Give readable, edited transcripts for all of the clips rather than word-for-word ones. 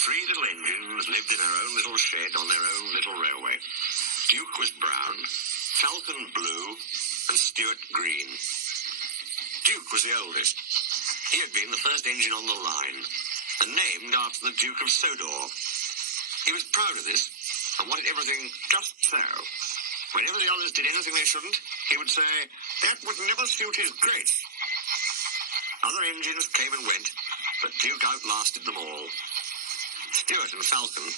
Three little engines lived in their own little shed on their own little railway. Duke was brown, Falcon blue, and Stuart green. Duke was the oldest. He had been the first engine on the line, and named after the Duke of Sodor. He was proud of this, and wanted everything just so. Whenever the others did anything they shouldn't, he would say, "That would never suit his grace." Other engines came and went, but Duke outlasted them all. Stuart and Falcon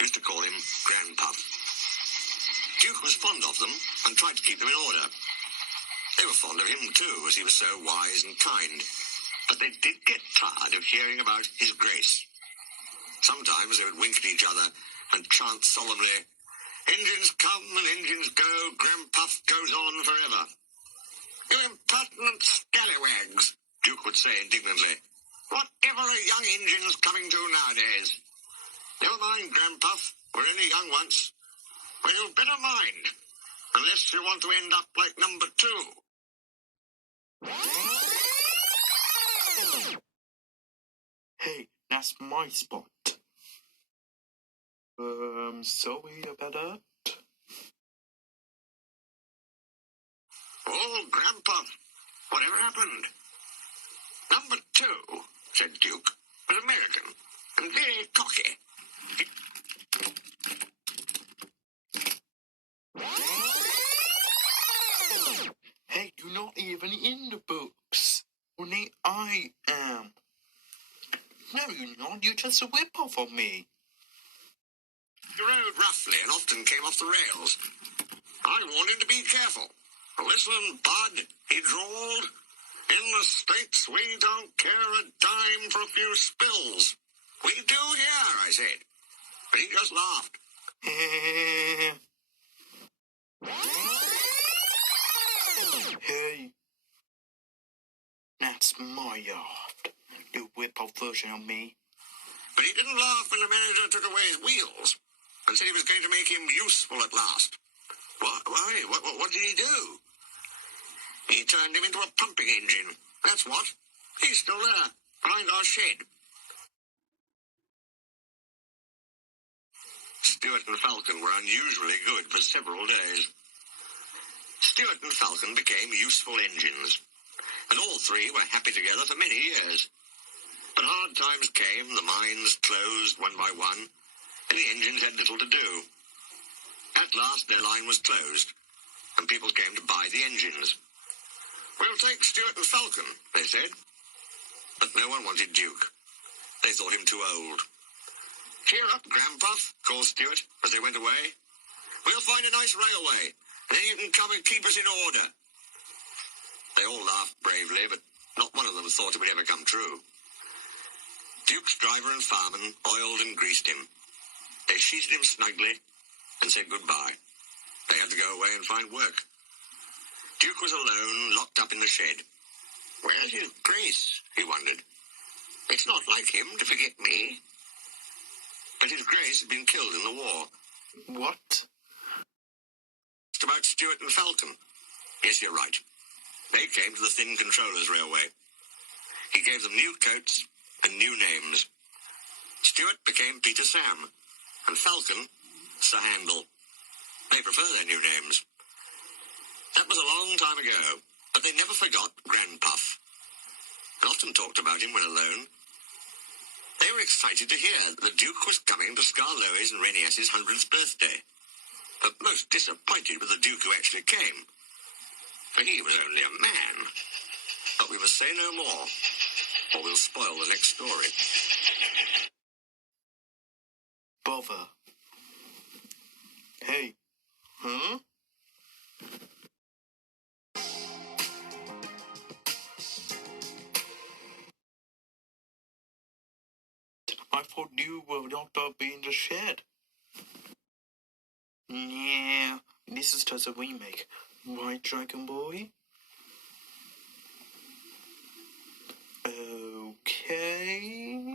used to call him Grandpuff. Duke was fond of them and tried to keep them in order. They were fond of him too, as he was so wise and kind, but they did get tired of hearing about his grace. Sometimes they would wink at each other and chant solemnly, "Engines come and engines go, Grandpuff goes on forever." "You impertinent scallywags," Duke would say indignantly. "Whatever are young engines coming to nowadays? Never mind, Grandpuff, we're only young once. Well, you'd better mind, unless you want to end up like number 2. Hey, that's my spot. Sorry about that. "Oh, Grandpuff, whatever happened?" "Number 2, said Duke, "was American and very cocky. Hey, you're not even in the books. Only I am. No, you're not. You're just a whip-off of me. He rode roughly and often came off the rails. I warned him to be careful. "Listen, bud," he drawled. "In the States, we don't care a dime for a few spills." "We do here," I said. But he just laughed. Hey, that's my yacht. The whip-off version of me. But he didn't laugh when the manager took away his wheels and said he was going to make him useful at last. Why? What did he do? He turned him into a pumping engine. That's what. He's still there, behind our shed. Stuart and Falcon were unusually good for several days. Stuart and Falcon became useful engines, and all three were happy together for many years. But hard times came, the mines closed one by one, and the engines had little to do. At last their line was closed, and people came to buy the engines. "We'll take Stuart and Falcon," they said. But no one wanted Duke. They thought him too old. "Cheer up, Grandpuff," called Stuart as they went away. "We'll find a nice railway, and then you can come and keep us in order." They all laughed bravely, but not one of them thought it would ever come true. Duke's driver and fireman oiled and greased him. They sheeted him snugly and said goodbye. They had to go away and find work. Duke was alone, locked up in the shed. "Where's his grace?" he wondered. "It's not like him to forget me." But his grace had been killed in the war. What? It's about Stuart and Falcon. Yes, you're right. They came to the Thin Controllers Railway. He gave them new coats and new names. Stuart became Peter Sam, and Falcon, Sir Handel. They prefer their new names. That was a long time ago, but they never forgot Grandpuff, and often talked about him when alone. They were excited to hear that the Duke was coming to Skarloey's and Renias's 100th birthday, but most disappointed with the Duke who actually came, for he was only a man. But we must say no more, or we'll spoil the next story. Bother. Hey. Huh? I thought you were locked up in the shed. Yeah, this is just a remake. Right, Dragon Boy? Okay.